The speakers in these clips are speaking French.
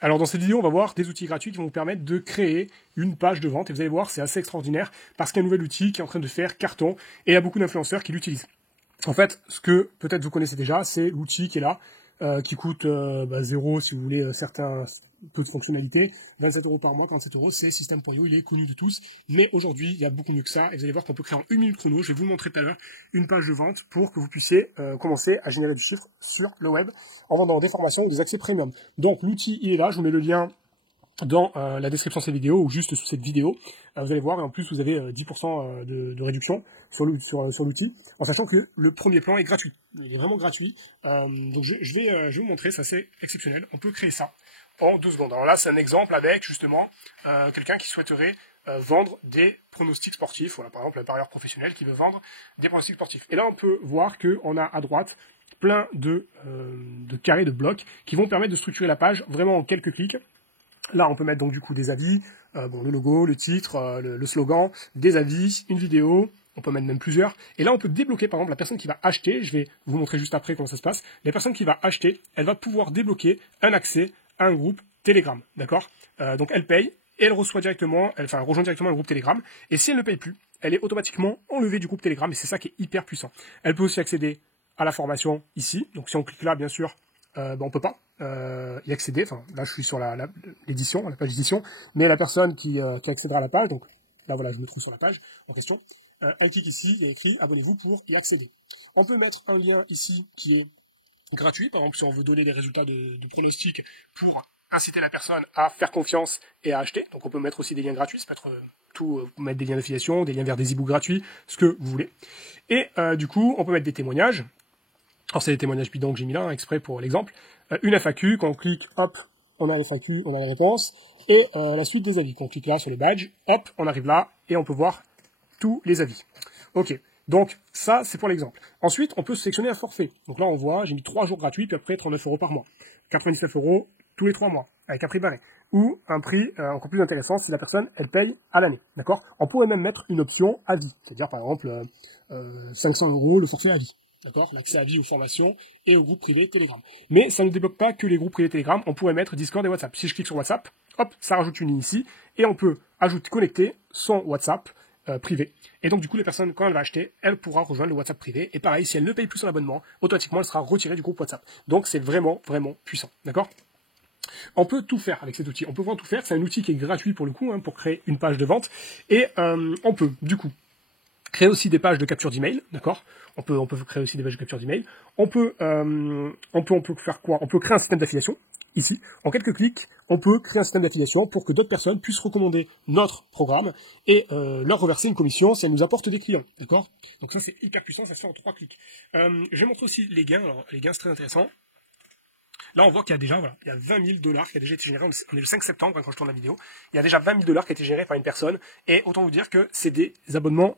Alors dans cette vidéo, on va voir des outils gratuits qui vont vous permettre de créer une page de vente. Et vous allez voir, c'est assez extraordinaire parce qu'il y a un nouvel outil qui est en train de faire carton et il y a beaucoup d'influenceurs qui l'utilisent. En fait, ce que peut-être vous connaissez déjà, c'est l'outil qui est là, qui coûte 0 si vous voulez certains peu de fonctionnalités, 27 € par mois, 47 €, c'est System.io, il est connu de tous. Mais aujourd'hui, il y a beaucoup mieux que ça et vous allez voir qu'on peut créer en 1 minute chrono, je vais vous montrer tout à l'heure, une page de vente pour que vous puissiez commencer à générer du chiffre sur le web en vendant des formations ou des accès premium. Donc l'outil, il est là, je vous mets le lien dans la description de cette vidéo ou juste sous cette vidéo. Vous allez voir, et en plus vous avez 10% de réduction sur l'outil, en sachant que le premier plan est gratuit. Il est vraiment gratuit. Donc je vais vous montrer, c'est assez exceptionnel. On peut créer ça en 2 secondes. Alors là, c'est un exemple avec justement quelqu'un qui souhaiterait vendre des pronostics sportifs. Voilà, par exemple, un parieur professionnel qui veut vendre des pronostics sportifs. Et là, on peut voir qu'on a à droite plein de carrés, de blocs, qui vont permettre de structurer la page vraiment en quelques clics. Là, on peut mettre donc du coup des avis, le logo, le titre, le slogan, des avis, une vidéo, on peut mettre même plusieurs. Et là, on peut débloquer, par exemple, la personne qui va acheter, je vais vous montrer juste après comment ça se passe, la personne qui va acheter, elle va pouvoir débloquer un accès à un groupe Telegram, d'accord? Donc elle paye, et elle reçoit directement, elle rejoint directement le groupe Telegram, et si elle ne paye plus, elle est automatiquement enlevée du groupe Telegram, et c'est ça qui est hyper puissant. Elle peut aussi accéder à la formation ici, donc si on clique là, bien sûr, on peut pas y accéder. Enfin, là, je suis sur l'édition, la page d'édition, mais la personne qui accédera à la page, donc là, voilà, je me trouve sur la page en question, elle clique ici, il y a écrit « Abonnez-vous pour y accéder ». On peut mettre un lien ici qui est gratuit, par exemple, si on veut donner des résultats de pronostics pour inciter la personne à faire confiance et à acheter. Donc, on peut mettre aussi des liens gratuits, ça peut être tout, mettre des liens d'affiliation, des liens vers des e-books gratuits, ce que vous voulez. Et du coup, on peut mettre des témoignages. Alors c'est des témoignages bidons que j'ai mis là, exprès pour l'exemple. Une FAQ, quand on clique, hop, on a la FAQ, on a la réponse, et la suite des avis. Quand on clique là sur les badges, hop, on arrive là, et on peut voir tous les avis. Ok, donc ça c'est pour l'exemple. Ensuite, on peut sélectionner un forfait. Donc là on voit, j'ai mis 3 jours gratuits, puis après 39 € par mois. 99 € tous les 3 mois, avec un prix barré. Ou un prix encore plus intéressant si la personne, elle paye à l'année. D'accord? On pourrait même mettre une option à vie. C'est-à-dire par exemple 500 € le forfait à vie. D'accord, l'accès à vie aux formations et aux groupes privés Telegram. Mais ça ne débloque pas que les groupes privés Telegram, on pourrait mettre Discord et WhatsApp. Si je clique sur WhatsApp, hop, ça rajoute une ligne ici, et on peut connecter son WhatsApp privé. Et donc du coup, les personnes, quand elle va acheter, elle pourra rejoindre le WhatsApp privé, et pareil, si elle ne paye plus son abonnement, automatiquement, elle sera retirée du groupe WhatsApp. Donc c'est vraiment, vraiment puissant, d'accord? On peut tout faire avec cet outil, on peut vraiment tout faire, c'est un outil qui est gratuit pour le coup, pour créer une page de vente, et on peut, du coup, créer aussi des pages de capture d'email, d'accord? On peut créer aussi des pages de capture d'email. On peut faire quoi? On peut créer un système d'affiliation. Ici, en quelques clics, on peut créer un système d'affiliation pour que d'autres personnes puissent recommander notre programme et leur reverser une commission si elles nous apportent des clients, d'accord? Donc ça, c'est hyper puissant, ça se fait en 3 clics. Je vais montrer aussi les gains. Alors, les gains, c'est très intéressant. Là, on voit qu'il y a déjà, voilà, il y a 20 000 $ qui a déjà été généré. On est le 5 septembre quand je tourne la vidéo. Il y a déjà 20 000 $ qui a été généré par une personne. Et autant vous dire que c'est des abonnements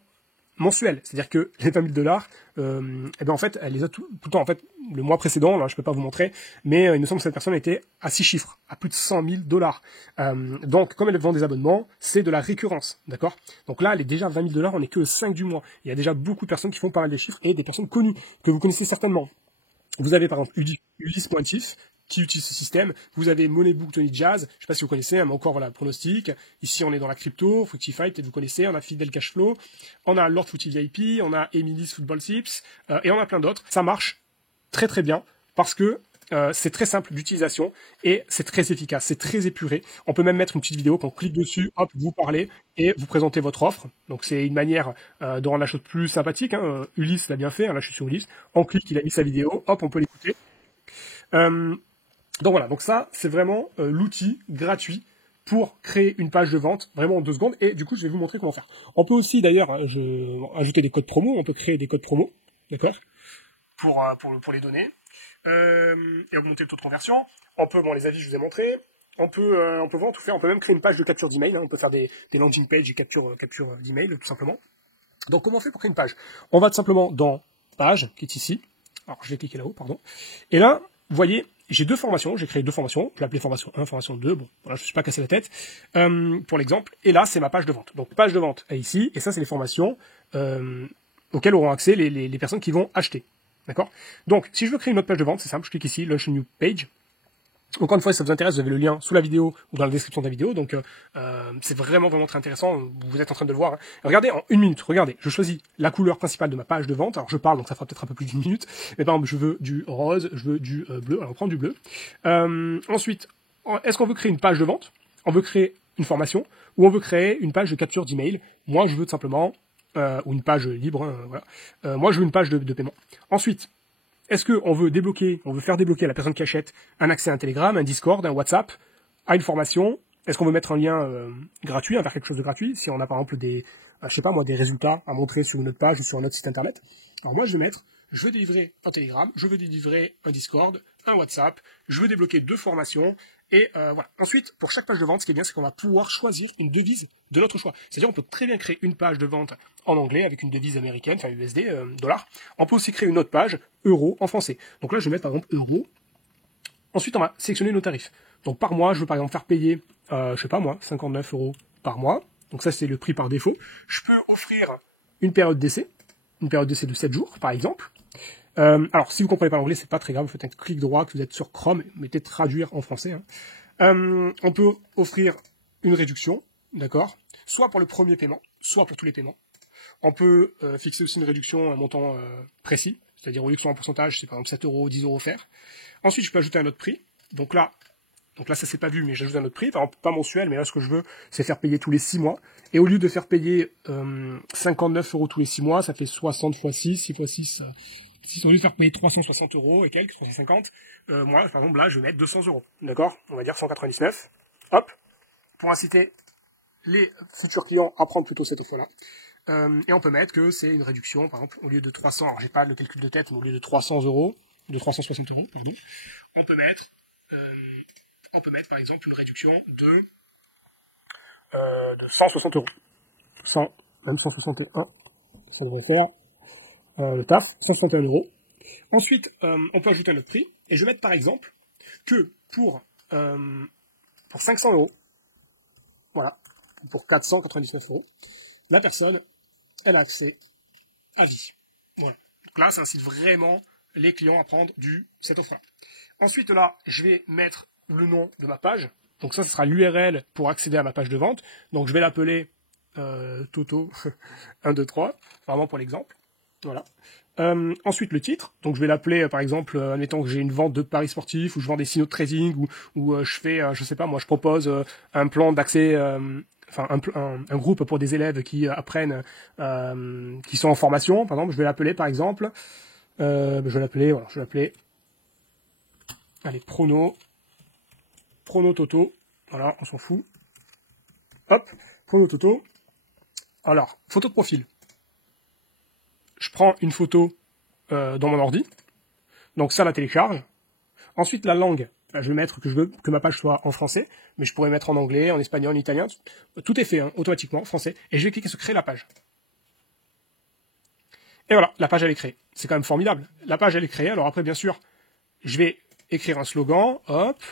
mensuel, c'est-à-dire que les 20 000 $, en fait, elle les a tout le temps. En fait, le mois précédent, là, je peux pas vous montrer, mais il me semble que cette personne était à 6 chiffres, à plus de 100 000 $. Donc, comme elle vend des abonnements, c'est de la récurrence, d'accord? Donc là, elle est déjà à 20 000 $, on est que le 5 du mois. Il y a déjà beaucoup de personnes qui font pas mal des chiffres et des personnes connues, que vous connaissez certainement. Vous avez par exemple Ulysse.tif, qui utilise ce système. Vous avez Moneybook Tony Jazz, je ne sais pas si vous connaissez, mais encore voilà, pronostic. Ici, on est dans la crypto, Fructify, peut-être vous connaissez, on a Fidel Cashflow, on a Lord Footy VIP, on a Emily's Football Tips, et on a plein d'autres. Ça marche très très bien parce que c'est très simple d'utilisation et c'est très efficace, c'est très épuré. On peut même mettre une petite vidéo, qu'on clique dessus, hop, vous parlez et vous présentez votre offre. Donc c'est une manière de rendre la chose plus sympathique. Ulysse l'a bien fait, là je suis sur Ulysse. On clique, il a mis sa vidéo, hop, on peut l'écouter. Donc voilà, donc ça, c'est vraiment l'outil gratuit pour créer une page de vente, vraiment en 2 secondes, et du coup, je vais vous montrer comment faire. On peut aussi, d'ailleurs, ajouter des codes promo, on peut créer des codes promo, d'accord, pour les donner, et augmenter le taux de conversion. On peut, les avis, je vous ai montré, on peut vraiment tout faire, on peut même créer une page de capture d'email, on peut faire des landing pages et capture d'email, tout simplement. Donc, comment on fait pour créer une page? On va tout simplement dans page, qui est ici, alors je vais cliquer là-haut, pardon, et là, vous voyez, j'ai 2 formations, j'ai créé 2 formations, je l'ai appelée formation 1, formation 2, bon, voilà, je ne me suis pas cassé la tête, pour l'exemple, et là, c'est ma page de vente. Donc, page de vente est ici, et ça, c'est les formations auxquelles auront accès les personnes qui vont acheter, d'accord? Donc, si je veux créer une autre page de vente, c'est simple, je clique ici, Launch a New Page, Encore une fois, si ça vous intéresse, vous avez le lien sous la vidéo ou dans la description de la vidéo. Donc, c'est vraiment très intéressant. Vous êtes en train de le voir. Hein. Regardez en 1 minute. Regardez, je choisis la couleur principale de ma page de vente. Alors, je parle, donc ça fera peut-être un peu plus d'1 minute. Mais par exemple, je veux du rose, je veux du bleu. Alors, on prend du bleu. Ensuite, est-ce qu'on veut créer une page de vente? On veut créer une formation ou on veut créer une page de capture d'email? Moi, je veux tout simplement ou une page libre. Hein, voilà. Moi, je veux une page de paiement. Ensuite, est-ce qu'on veut débloquer, on veut faire débloquer à la personne qui achète un accès à un Telegram, un Discord, un WhatsApp, à une formation? Est-ce qu'on veut mettre un lien gratuit, faire quelque chose de gratuit, si on a par exemple des, je sais pas moi, des résultats à montrer sur une autre page ou sur un autre site internet? Alors moi je vais mettre, je veux délivrer un Telegram, je veux délivrer un Discord, un WhatsApp, je veux débloquer 2 formations, et voilà. Ensuite, pour chaque page de vente, ce qui est bien, c'est qu'on va pouvoir choisir une devise de notre choix. C'est-à-dire, on peut très bien créer une page de vente en anglais avec une devise américaine, enfin USD, dollar. On peut aussi créer une autre page, euro, en français. Donc là, je vais mettre par exemple euro. Ensuite, on va sélectionner nos tarifs. Donc par mois, je veux par exemple faire payer, je sais pas moi, 59 € par mois. Donc ça, c'est le prix par défaut. Je peux offrir une période d'essai de 7 jours, par exemple. Alors, si vous comprenez pas l'anglais, c'est pas très grave, vous faites un clic droit, que vous êtes sur Chrome, mettez traduire en français. Hein. On peut offrir une réduction, d'accord, soit pour le premier paiement, soit pour tous les paiements. On peut fixer aussi une réduction, un montant précis, c'est-à-dire au lieu que ce soit en pourcentage, c'est par exemple 7 €, 10 € offerts. Ensuite, je peux ajouter un autre prix. Donc là, ça c'est pas vu, mais j'ajoute un autre prix, par exemple pas mensuel, mais là ce que je veux, c'est faire payer tous les 6 mois. Et au lieu de faire payer 59 € tous les 6 mois, ça fait 60 x 6, 6 x 6... Si on veut faire payer 360 € et quelques, 350, moi, par exemple, là, je vais mettre 200 €. D'accord? On va dire 199. Hop. Pour inciter les futurs clients à prendre plutôt cette offre-là. Et on peut mettre que c'est une réduction, par exemple, au lieu de 300, alors j'ai pas le calcul de tête, mais au lieu de 300 €, de 360 €, pardon, on peut mettre, par exemple, une réduction de 160 €. 100, même 161, ça devrait faire le taf, 161 €. Ensuite, on peut ajouter un autre prix, et je vais mettre par exemple que pour 500 €, voilà, pour 499 €, la personne, elle a accès à vie. Voilà. Donc là, ça incite vraiment les clients à prendre cette offre-là. Ensuite, là, je vais mettre le nom de ma page. Donc ça, ce sera l'URL pour accéder à ma page de vente. Donc je vais l'appeler Toto 123, vraiment pour l'exemple. Voilà. Ensuite, le titre. Donc, je vais l'appeler, par exemple, admettons que j'ai une vente de paris sportifs, ou je vends des signaux de trading, ou je fais, je sais pas, moi, je propose un plan d'accès, enfin, un groupe pour des élèves qui apprennent, qui sont en formation, par exemple. Je vais l'appeler, par exemple, je vais l'appeler, allez, Prono Toto. Voilà, on s'en fout. Hop, Prono Toto. Alors, photo de profil. Je prends une photo dans mon ordi, donc ça la télécharge. Ensuite la langue, je vais mettre que je veux que ma page soit en français, mais je pourrais mettre en anglais, en espagnol, en italien, tout est fait hein, automatiquement, français, et je vais cliquer sur créer la page. Et voilà, la page elle est créée. C'est quand même formidable. La page elle est créée, alors après bien sûr, je vais écrire un slogan, hop,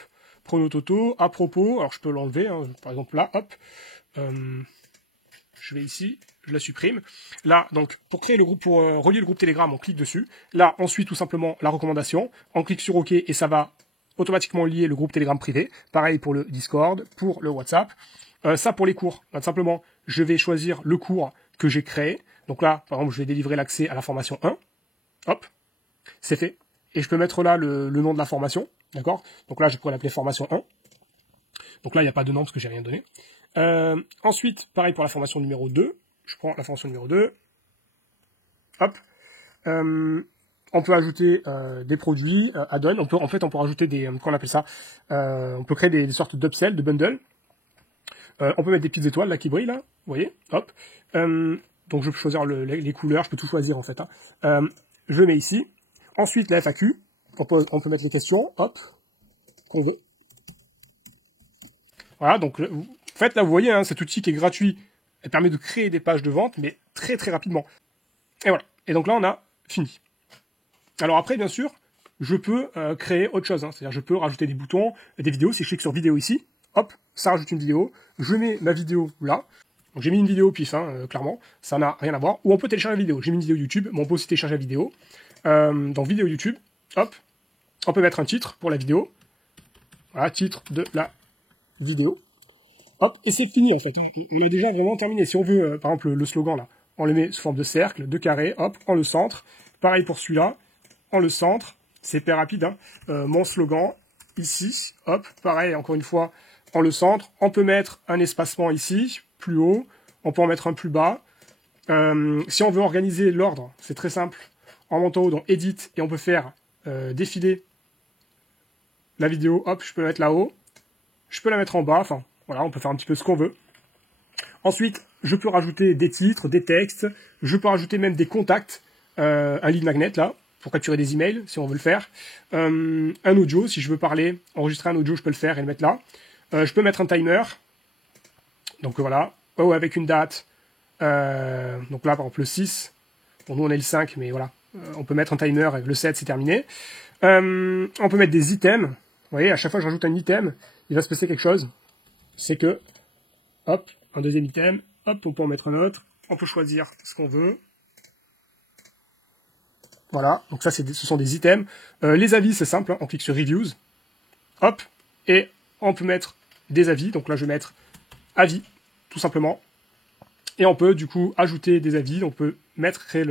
Prono Toto, à propos, alors je peux l'enlever, hein, par exemple là, hop, je vais ici, je la supprime. Là, donc, pour créer le groupe, pour relier le groupe Telegram, on clique dessus. Là, on suit tout simplement la recommandation. On clique sur OK et ça va automatiquement lier le groupe Telegram privé. Pareil pour le Discord, pour le WhatsApp. Ça, pour les cours. Là, simplement, je vais choisir le cours que j'ai créé. Donc là, par exemple, je vais délivrer l'accès à la formation 1. Hop, c'est fait. Et je peux mettre là le nom de la formation. D'accord? Donc là, je pourrais l'appeler formation 1. Donc là, il n'y a pas de nom parce que j'ai rien donné. Ensuite, pareil pour la formation numéro 2. Je prends la formation numéro 2. Hop. On peut ajouter des produits add-on. On peut rajouter des... Comment on appelle ça on peut créer des sortes d'upsell, de bundle. On peut mettre des petites étoiles là qui brillent là. Vous voyez. Hop. Donc je peux choisir les couleurs. Je peux tout choisir en fait. Hein. Je le mets ici. Ensuite, la FAQ. On peut mettre les questions. Hop. Qu'on veut. Voilà. Donc, en fait, là, vous voyez, hein, cet outil qui est gratuit. Elle permet de créer des pages de vente, mais très très rapidement. Et voilà. Et donc là, on a fini. Alors après, bien sûr, je peux créer autre chose. Hein. C'est-à-dire, je peux rajouter des boutons, des vidéos. Si je clique sur vidéo ici, hop, ça rajoute une vidéo. Je mets ma vidéo là. Donc j'ai mis une vidéo au pif, hein, clairement. Ça n'a rien à voir. Ou on peut télécharger la vidéo. J'ai mis une vidéo YouTube, mais on peut aussi télécharger la vidéo. Donc vidéo YouTube, hop. On peut mettre un titre pour la vidéo. Voilà, titre de la vidéo. Hop, et c'est fini en fait. On a déjà vraiment terminé. Si on veut, par exemple, le slogan là, on le met sous forme de cercle, de carré, hop, on le centre. Pareil pour celui-là, on le centre. C'est hyper rapide, hein. Mon slogan, ici, hop, pareil, encore une fois, on le centre. On peut mettre un espacement ici, plus haut. On peut en mettre un plus bas. Si on veut organiser l'ordre, c'est très simple. En montant haut, dans Edit, et on peut faire défiler la vidéo. Hop, je peux la mettre là-haut. Je peux la mettre en bas, enfin, voilà, on peut faire un petit peu ce qu'on veut. Ensuite, je peux rajouter des titres, des textes, je peux rajouter même des contacts, un lead magnet là, pour capturer des emails, si on veut le faire. Un audio, si je veux parler, enregistrer un audio, je peux le faire et le mettre là. Je peux mettre un timer, donc voilà, avec une date, donc là par exemple le 6, bon nous on est le 5, mais voilà, on peut mettre un timer, et le 7 c'est terminé. On peut mettre des items, vous voyez, à chaque fois que je rajoute un item, il va se passer quelque chose. C'est que, hop, un deuxième item, hop, on peut en mettre un autre, on peut choisir ce qu'on veut. Voilà, donc ça, ce sont des items. Les avis, c'est simple, hein, on clique sur Reviews, hop, et on peut mettre des avis. Donc là, je vais mettre avis, tout simplement. Et on peut, du coup, ajouter des avis. Donc on peut créer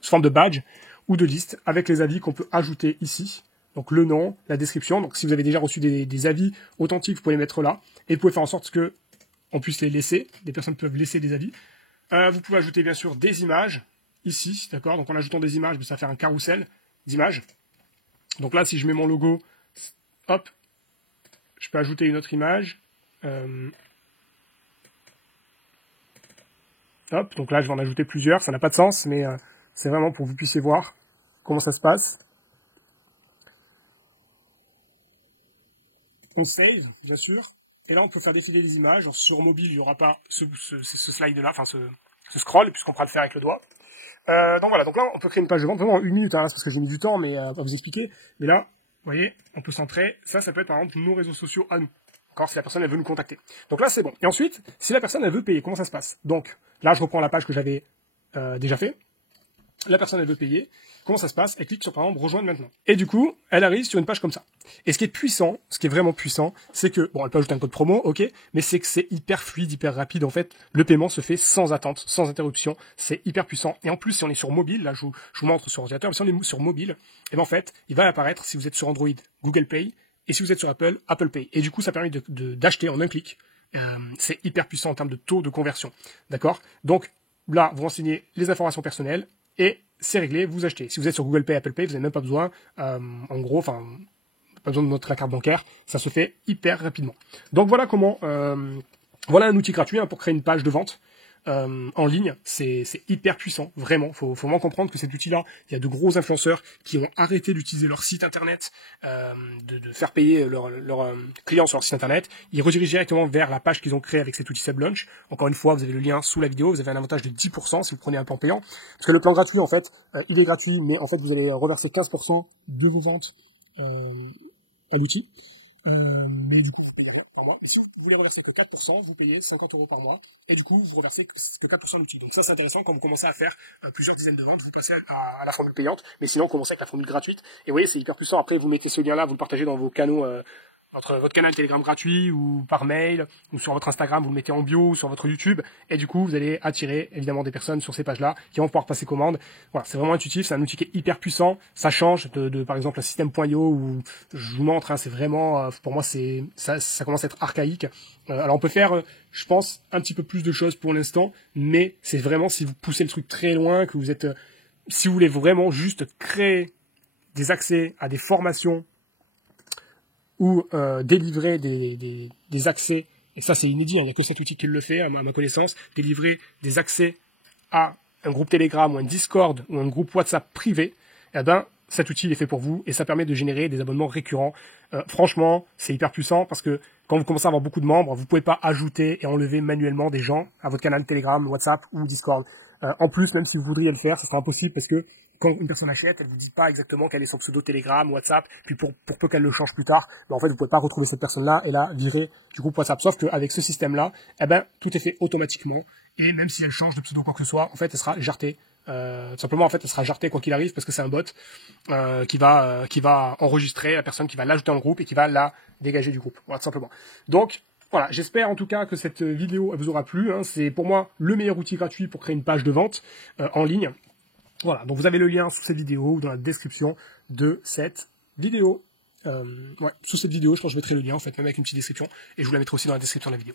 sous forme de badge ou de liste avec les avis qu'on peut ajouter ici. Donc le nom, la description. Donc si vous avez déjà reçu des avis authentiques, vous pouvez les mettre là. Et vous pouvez faire en sorte que on puisse les laisser. Des personnes peuvent laisser des avis. Vous pouvez ajouter bien sûr des images ici, d'accord. Donc en ajoutant des images, ça va faire un carrousel d'images. Donc là, si je mets mon logo, hop, je peux ajouter une autre image. Hop, donc là, je vais en ajouter plusieurs. Ça n'a pas de sens, mais c'est vraiment pour que vous puissiez voir comment ça se passe. On save, bien sûr, et là on peut faire défiler les images. Sur mobile, il n'y aura pas ce slide-là, enfin ce scroll, puisqu'on pourra le faire avec le doigt. Donc voilà, donc là on peut créer une page de vente, vraiment en 1 minute, hein, c'est parce que j'ai mis du temps mais à vous expliquer. Mais là, vous voyez, on peut centrer, ça peut être par exemple nos réseaux sociaux à nous. Encore si la personne elle veut nous contacter. Donc là c'est bon. Et ensuite, si la personne elle veut payer, comment ça se passe? Donc là je reprends la page que j'avais déjà fait. La personne elle veut payer. Comment ça se passe? Elle clique sur par exemple rejoindre maintenant. Et du coup, elle arrive sur une page comme ça. Et ce qui est puissant, ce qui est vraiment puissant, c'est que, bon, elle peut ajouter un code promo, ok, mais c'est que c'est hyper fluide, hyper rapide. En fait, le paiement se fait sans attente, sans interruption. C'est hyper puissant. Et en plus, si on est sur mobile, là, je vous montre sur ordinateur, mais si on est sur mobile, et ben en fait, il va apparaître si vous êtes sur Android, Google Pay, et si vous êtes sur Apple, Apple Pay. Et du coup, ça permet d'acheter en un clic. C'est hyper puissant en termes de taux de conversion. D'accord? Donc, là, vous renseignez les informations personnelles, et c'est réglé, vous achetez. Si vous êtes sur Google Pay, Apple Pay, vous n'avez même pas besoin, en gros, enfin, pas besoin de notre carte bancaire, ça se fait hyper rapidement. Donc voilà comment, voilà un outil gratuit hein, pour créer une page de vente en ligne. C'est hyper puissant, vraiment. Faut vraiment comprendre que cet outil-là, il y a de gros influenceurs qui ont arrêté d'utiliser leur site internet, de faire payer leurs clients sur leur site internet. Ils redirigent directement vers la page qu'ils ont créée avec cet outil Sublaunch. Encore une fois, vous avez le lien sous la vidéo. Vous avez un avantage de 10% si vous prenez un plan payant. Parce que le plan gratuit, en fait, il est gratuit, mais en fait, vous allez reverser 15% de vos ventes à l'outil. Mais du coup, vous payez rien par mois. Mais si vous voulez reverser que 4%, vous payez 50 € par mois. Et du coup, vous reversez que 4% de l'outil. Donc ça, c'est intéressant quand vous commencez à faire plusieurs dizaines de ventes, vous passez à la formule payante. Mais sinon, commencez avec la formule gratuite. Et vous voyez, c'est hyper puissant. Après, vous mettez ce lien-là, vous le partagez dans vos canaux, votre canal Telegram gratuit ou par mail ou sur votre Instagram, vous le mettez en bio ou sur votre YouTube et du coup vous allez attirer évidemment des personnes sur ces pages-là qui vont pouvoir passer commande. Voilà, c'est vraiment intuitif, c'est un outil qui est hyper puissant, ça change de par exemple un système.io où je vous montre, hein, c'est vraiment pour moi ça commence à être archaïque. Alors on peut faire, je pense, un petit peu plus de choses pour l'instant, mais c'est vraiment si vous poussez le truc très loin, que vous êtes, si vous voulez vraiment juste créer des accès à des formations ou délivrer des accès, et ça c'est inédit, il n'y a que cet outil qui le fait à ma connaissance, délivrer des accès à un groupe Telegram ou un Discord ou un groupe WhatsApp privé, eh ben cet outil il est fait pour vous et ça permet de générer des abonnements récurrents. Franchement, c'est hyper puissant parce que quand vous commencez à avoir beaucoup de membres, vous pouvez pas ajouter et enlever manuellement des gens à votre canal Telegram, WhatsApp ou Discord. En plus, même si vous voudriez le faire, ça sera impossible parce que quand une personne achète, elle vous dit pas exactement quel est son pseudo Telegram, WhatsApp, puis pour peu qu'elle le change plus tard, ben en fait vous pouvez pas retrouver cette personne-là et la virer du groupe WhatsApp. Sauf qu'avec ce système-là, eh ben tout est fait automatiquement et même si elle change de pseudo quoi que ce soit, en fait elle sera jartée Tout simplement, en fait, elle sera jartée quoi qu'il arrive parce que c'est un bot qui va enregistrer la personne, qui va l'ajouter dans le groupe et qui va la dégager du groupe. Voilà, tout simplement. Donc, voilà, j'espère en tout cas que cette vidéo vous aura plu. Hein. C'est pour moi le meilleur outil gratuit pour créer une page de vente en ligne. Voilà, donc vous avez le lien sous cette vidéo ou dans la description de cette vidéo. Ouais, sous cette vidéo, je pense que je mettrai le lien en fait, même avec une petite description, et je vous la mettrai aussi dans la description de la vidéo.